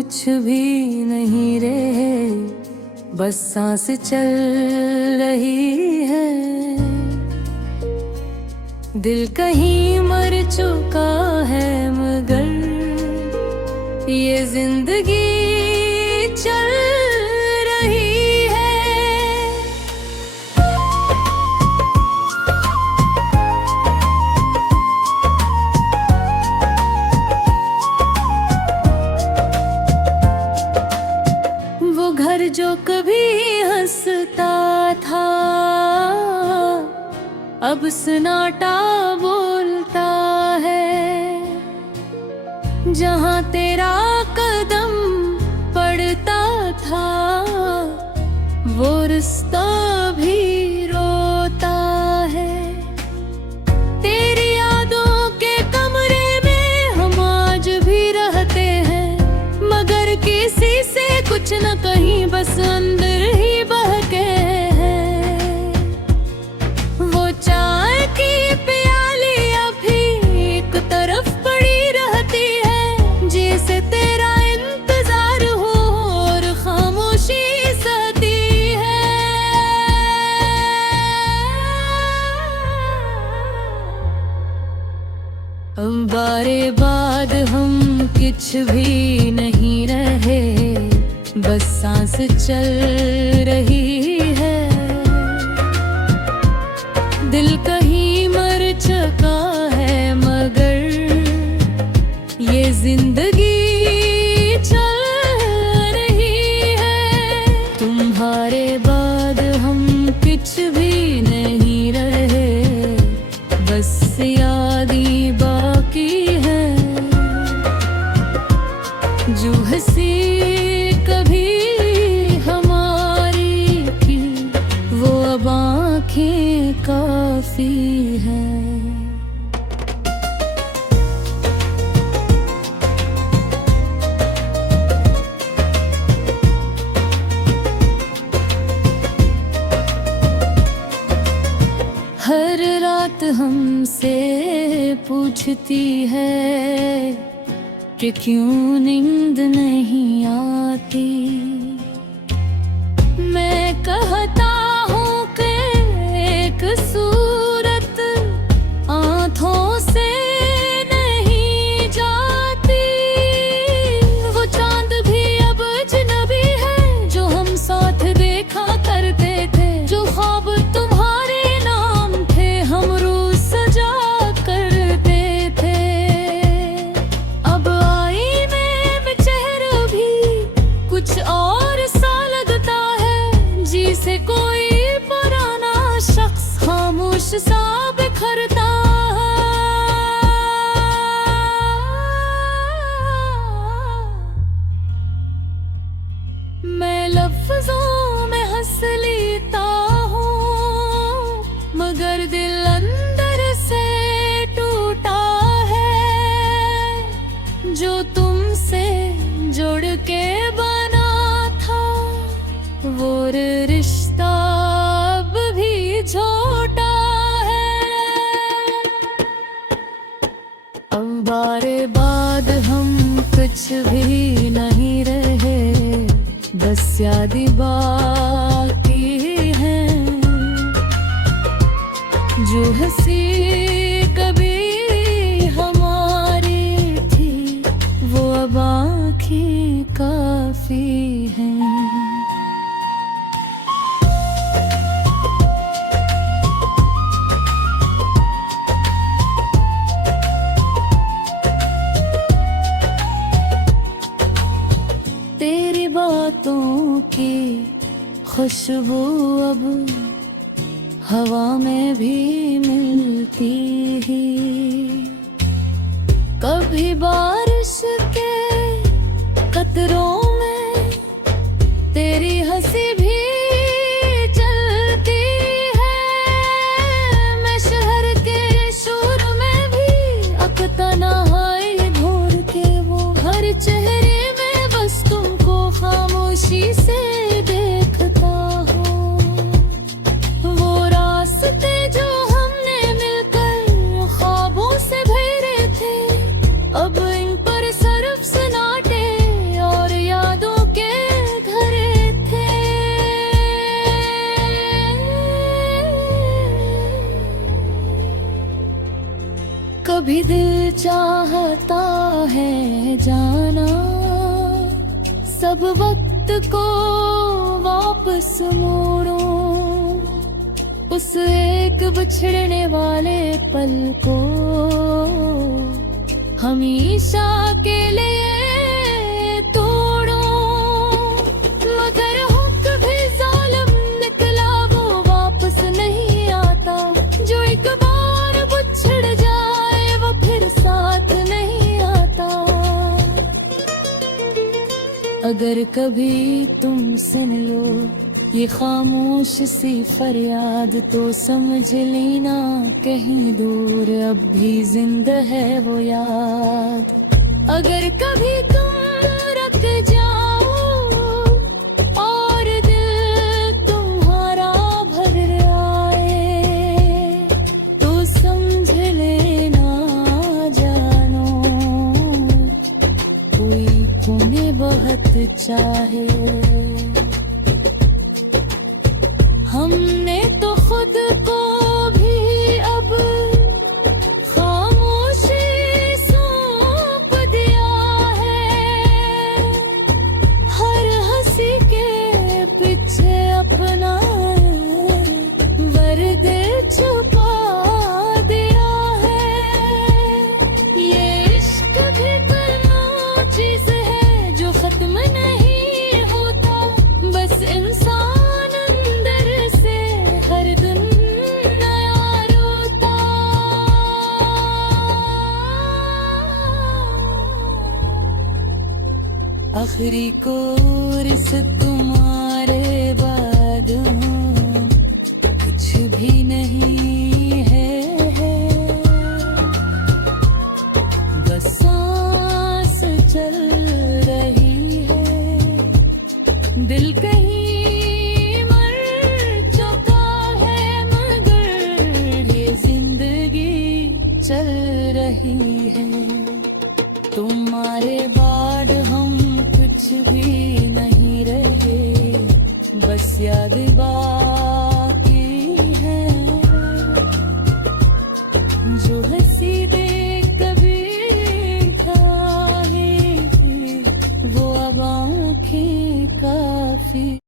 कुछ भी नहीं रहे, बस सांस चल रही है। दिल कहीं मर चुका है मगर ये जिंदगी चल रही है। वो घर जो कभी हंसता था अब सन्नाटा बोलता है। जहाँ तेरा कदम पड़ता था वो रिश्ता भी रोता है। तेरी यादों के कमरे में हम आज भी रहते हैं, मगर किसी से कुछ न कहीं बस अंदर ही बहके हैं। वो चाय की प्याली अभी एक तरफ पड़ी रहती है, जैसे तेरा इंतजार हो और खामोशी सहती है। अब बारे बाद हम कुछ भी नहीं रहे, बस सांस चल रही है। दिल कहीं मर चुका है मगर ये जिंदगी चल रही है। तुम्हारे बाद हम कुछ भी नहीं रहे, बस याद ही बाकी है। जो हंसी कभी हमारी थी वो अब आँखें काफी है। हर रात हमसे पूछती है कि क्यों नींद नहीं आती। मैं कहता हूँ कि एक सूरत आँखों से नहीं जाती। वो चांद भी अब अजनबी है जो हम साथ देखा करते थे। जो ख्वाब तुम्हारे नाम थे हम रोज सजा करते थे। अब आईने में चेहरा भी कुछ और सा लगता है, जिसे कोई पुराना शख्स खामोश सा बिखरता है। मैं लफ्जों में हंस लेता हूँ मगर दिल अंदर से टूटा है। जो तुमसे जुड़ के बना था वो रिश्ता अब भी छोटा है। अब बारे बाद हम कुछ भी नहीं रहे, बस याद बाकी है। जो हंसी कभी हमारी थी वो अब आँखें काफी हैं। तेरी बातों की खुशबू अब हवा में भी मिलती ही। कभी बारिश के कतरों में तेरी हंसी भी चलती है। मैं शहर के शोर में भी अकता नहाए भोर के वो हर चेहरे में बस तुमको खामोशी से देखता हूँ। वो रास्ते जो हमने मिलकर ख्वाबों से भरे थे अब इन पर सिर्फ सन्नाटे और भी दिल चाहता है जाना, सब वक्त को वापस मोड़ो, उस एक बिछड़ने वाले पल को हमेशा के लिए तोड़ो। मगर हुक भी जालिम निकला, वो वापस नहीं आता। जो एक बार बिछड़ जाए वो फिर साथ नहीं आता। अगर कभी तुम सुन लो ये खामोश सी फरियाद, तो समझ लेना कहीं दूर अब भी जिंदा है वो याद। अगर कभी तुम रख जाओ और दिल तुम्हारा भर आए, तो समझ लेना जानो कोई तुम्हें बहुत चाहे। हमने तो खुद को भी अब खामोशी सौंप दिया है। हर हंसी के पीछे अपना वर्द छुपा दिया है। ये इश्क भी कोई चीज है जो खत्म नहीं होता, बस इंसान आखिरी कोर्स तुम्हारे बाद कुछ भी नहीं है, बस सांस चल रही है। दिल कहीं मर चुका है, मगर ये जिंदगी चल रही है। तुम्हारे बाद हम कुछ भी नहीं रहे, बस याद बात